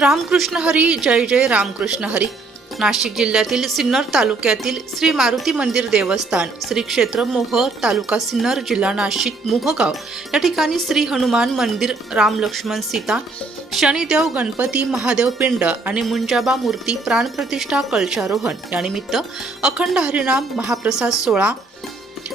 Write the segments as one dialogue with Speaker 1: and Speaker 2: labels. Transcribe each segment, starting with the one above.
Speaker 1: रामकृष्ण हरी जय जय रामकृष्ण हरी. नाशिक जिल्ह्यातील सिन्नर तालुक्यातील श्री मारुती मंदिर देवस्थान श्री क्षेत्र मोह तालुका सिन्नर जिल्हा नाशिक मोहगाव. या ठिकाणी श्री हनुमान मंदिर राम लक्ष्मण सीता शनिदेव गणपती महादेव पिंड आणि मुंजाबा मूर्ती प्राणप्रतिष्ठा कलशारोहण. यानिमित्त अखंड हरिनाम महाप्रसाद सोळा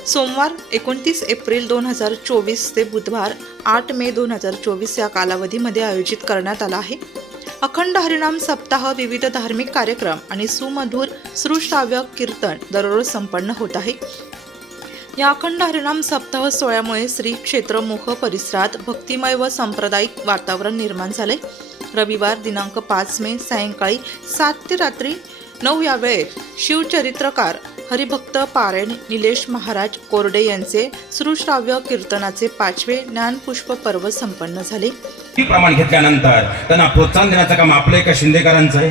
Speaker 1: सोमवार एकोणतीस एप्रिल दोन हजार चोवीस ते बुधवार आठ मे दोन हजार चोवीस या कालावधीमध्ये आयोजित करण्यात आला आहे. अखंड हरिनाम सप्ताह विविध धार्मिक कार्यक्रम आणि सुमधुर श्रुश्राव्य कीर्तन दररोज संपन्न होत आहे. या अखंड हरिनाम सप्ताह सोहळ्यामुळे श्री क्षेत्र मोह परिसरात भक्तिमय व सांप्रदायिक वातावरण निर्माण झाले. रविवार दिनांक पाच मे सायंकाळी सात ते रात्री नऊ या वेळेत शिवचरित्रकार हरिभक्त पारायण निलेश महाराज कोरडे यांचे श्रुश्राव्य कीर्तनाचे पाचवे ज्ञानपुष्प पर्व संपन्न झाले.
Speaker 2: प्रमाण घेतल्यानंतर त्यांना प्रोत्साहन देण्याचं काम आपलं एका शिंदेकरांचं आहे.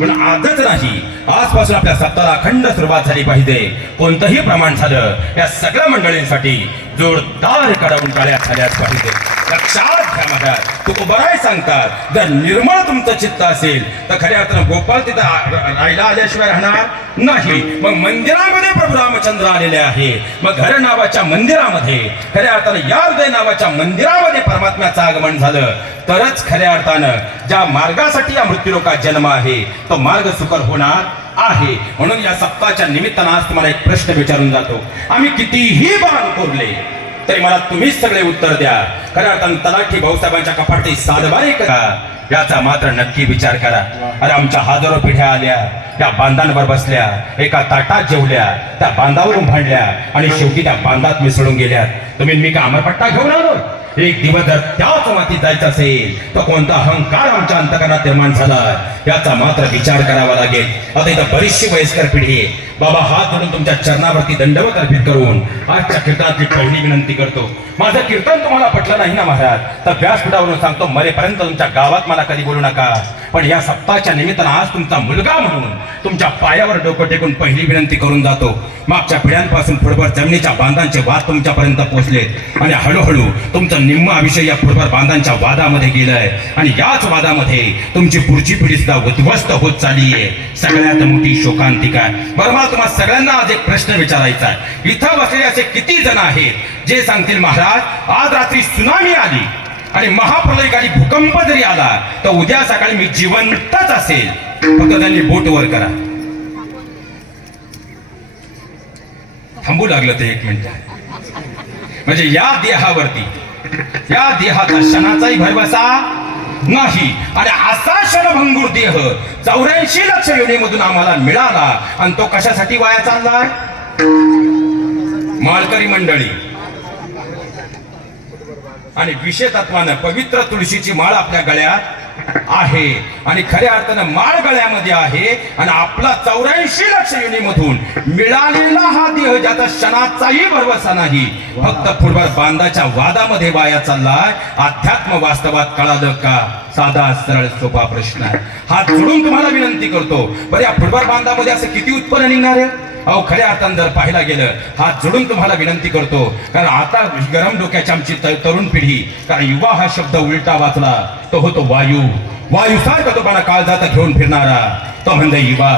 Speaker 2: पण आजच नाही. आजपासून आपल्या सत्ताला अखंड सुरुवात झाली पाहिजे. कोणतंही प्रमाण झालं या सगळ्या मंडळींसाठी जोरदार कडवून टाळ्या झाल्याच पाहिजे. लक्षात घ्या महाराज. तुकोबराय सांगतात. जर निर्मळ तुमचं चित्त असेल तर खऱ्या अर्थानं गोपाल तिथं राहिला राहायला आल्याशिवाय राहणार नाही. मग मंदिरामध्ये प्रभू रामचंद्र आलेले आहे. मग घर नावाच्या मंदिरामध्ये खऱ्या अर्थानं या हृदय नावाच्या मंदिरामध्ये परमात्म्याचं आगमन झालं. तरच खऱ्या अर्थानं ज्या मार्गासाठी या मृत्यूलोकात जन्म आहे तो मार्ग सुकर होणार आहे. म्हणून या सप्ताच्या निमित्तानं आज तुम्हाला एक प्रश्न विचारून जातो. आम्ही कितीही बाण कोरले तरी मला तुम्हीच सगळे उत्तर द्या. खऱ्या अर्थानं तलाठी भाऊसाहेबांच्या कपाटी सातबारी करा याचा मात्र नक्की विचार करा. अरे आमच्या हजारो पिढ्या आल्या त्या बांधांवर बसल्या एका ताटात जेवल्या त्या बांधावरून भांडल्या आणि शेवटी त्या बांधात मिसळून गेल्या. तुम्ही मी का अमरपट्टा घेऊन आलो? एक दिवस जर त्याच मातीत जायचं असेल तर कोणता अहंकार आमच्या अंतकरणात निर्माण झाला? याचा मात्र विचार करावा लागेल. आता इथं बरीचशी वयस्कर पिढी आहे. बाबा हात धरून तुमच्या चरणावरती दंडवत अर्पित करून आजच्या कीर्तनातली पहिली विनंती करतो. माझं कीर्तन तुम्हाला पटलं नाही ना महाराज? तर व्यासपीठावरून सांगतो मरेपर्यंत तुमच्या गावात मला कधी बोलू नका. पण या सप्ताहाच्या निमित्तानं आज तुमचा मुलगा म्हणून तुमच्या पायावर डोकं टेकून पहिली विनंती करून जातो. मागच्या पिढ्यांपासून फुटबॉल जमिनीच्या बांधांचे वाद तुमच्यापर्यंत पोहोचलेत आणि हळूहळू तुमचं निम्म आयुष्य या फुटबॉल बांधांच्या वादामध्ये गेलंय. आणि याच वादामध्ये तुमची पुढची पिढी सुद्धा उद्ध्वस्त होत चालली आहे सगळ्यात मोठी शोकांतिका आहे. बरं मला तुम्हाला सगळ्यांना आज एक प्रश्न विचारायचा आहे. इथं बसलेले असे किती जण आहेत? जे सांगतील महाराज आज रात्री सुनामी आली. आणि महाप्रलयकारी भूकंप जरी आला तर उद्या सकाळी मी जिवंतच असेल. फक्त त्यांनी बोट वर करा. थांबू लागलं ते एक मिनिट. म्हणजे या देहावरती या देहाचा क्षणाचाही भरवसा नाही. आणि असा क्षणभंगूर देह चौऱ्याऐंशी लक्ष योनीमधून आम्हाला मिळाला आणि तो कशासाठी वाया चाललाय? माळकरी मंडळी आणि विषय पवित्र तुळशीची माळ आपल्या गळ्यात आहे. आणि खऱ्या अर्थानं माळ गळ्यामध्ये आहे. आणि आपला चौऱ्याऐंशी लक्ष युनीमधून मिळालेला हा देह ज्याचा क्षणाचाही भरवसा नाही. फक्त फुटबॉल बांधाच्या वादामध्ये वाया चाललाय. अध्यात्म वास्तवात कळालं का? साधा सरळ सोपा प्रश्न. आहे हा जोडून तुम्हाला विनंती करतो. बरं या फुटबॉल बांधामध्ये असं किती उत्पन्न निघणार आहे? अहो खऱ्या अर्थानं जर पाहायला गेलं हात जोडून तुम्हाला विनंती करतो कारण आता गरम डोक्याची आमची तरुण पिढी कारण युवा हा शब्द उलटा वाचला तो होतो वायू. वायू सारखा तो मला काळजात घेऊन फिरणारा तो म्हणजे युवा.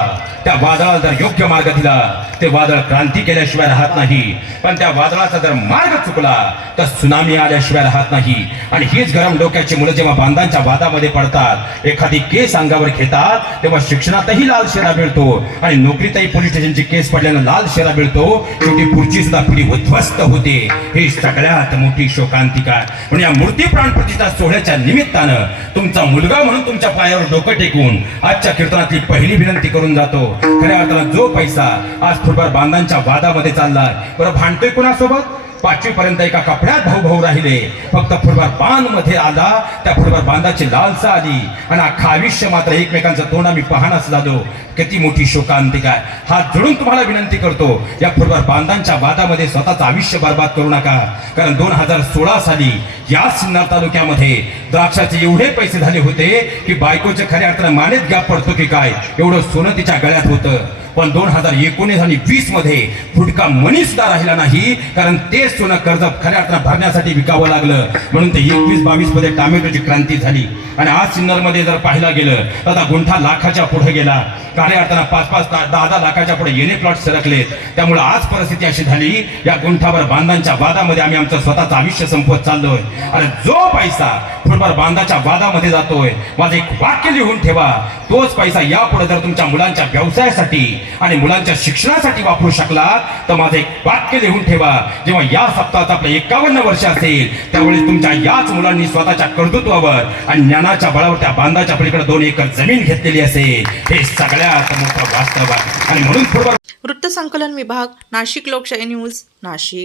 Speaker 2: त्या वादळाला जर योग्य मार्ग दिला ते वादळ क्रांती केल्याशिवाय राहत नाही. पण त्या वादळाचा जर मार्ग चुकला तर सुनामी आल्याशिवाय राहत नाही. आणि हीच गरम डोक्याची मुलं जेव्हा बांधांच्या वादामध्ये पडतात एखादी केस अंगावर घेतात तेव्हा शिक्षणातही लाल शेरा मिळतो. आणि नोकरीतही पोलीस स्टेशनची केस पडल्यानं लाल शेरा मिळतो. शेवटी पुढची सुद्धा पिढी उद्ध्वस्त होते. ही सगळ्यात मोठी शोकांतिका. म्हणून या मूर्ती प्राणप्रतिष्ठा सोहळ्याच्या निमित्तानं तुमचा मुलगा म्हणून तुमच्या पायावर डोकं टेकून आजच्या कीर्तनातली पहिली विनंती करून जातो. खऱ्या अर्थानं जो पैसा आज फुटबॉल बांधांच्या वादामध्ये चाललाय बरं भांडतोय कुणासोबत? पाचवी पर्यंत एका कपड्यात भाऊ भाऊ राहिले. फक्त फुटबॉल बांधमध्ये आला त्या फुटबॉल बांधाची लालसा आली. आणि अख्खा आयुष्य मात्र एकमेकांचं तोंड आम्ही पाहण्यास लागलो किती मोठी शोकांतिका आहे. हात जोडून तुम्हाला विनंती करतो या फुटबॉल बांधांच्या वादामध्ये स्वतःचं आयुष्य बर्बाद करू नका. कारण दोन हजार सोळा साली या सिन्नर तालुक्यामध्ये द्राक्षाचे एवढे पैसे झाले होते की बायकोचे खऱ्या अर्थानं मानेत गॅप पडतो की काय एवढं सोनं तिच्या गळ्यात होतं. पण दोन हजार एकोणीस आणि वीसमध्ये फुटका मनी सुद्धा राहिला नाही कारण तेच सोनं कर्ज खऱ्या अर्थानं भरण्यासाठी विकावं लागलं. म्हणून ते एकवीस बावीसमध्ये टामॅटोची क्रांती झाली. आणि आज सिन्नरमध्ये जर पाहिला गेलं तर गुंठा लाखाच्या पुढे गेला. खऱ्या अर्थानं पाच पाच दहा दहा लाखाच्या पुढे येणे प्लॉट सरकले त्यामुळे आज परिस्थिती अशी झाली या गुंठावर बांधांच्या वादामध्ये आम्ही आमचं स्वतःचं आयुष्य संपवत चाललोय. आणि जो पैसा फुटबॉल बांधाच्या वादामध्ये जातोय माझं एक वाक्य लिहून ठेवा. तोच पैसा यापुढे जर तुमच्या मुलांच्या व्यवसायासाठी आणि मुलांच्या शिक्षणासाठी वापरू शकला तर माझं एक वाक्य लिहून ठेवा. जेव्हा या सप्ताहात आपलं एकावन्न वर्ष असेल त्यावेळी तुमच्या याच मुलांनी स्वतःच्या कर्तृत्वावर आणि ज्ञानाच्या बळावर त्या बांधाच्या पलीकडे दोन एकर जमीन घेतलेली असेल. हे सगळ्या सगळ्यात मोठं वास्तव आहे. आणि म्हणून
Speaker 1: वृत्तसंकलन विभाग नाशिक लोकशाही न्यूज नाशिक.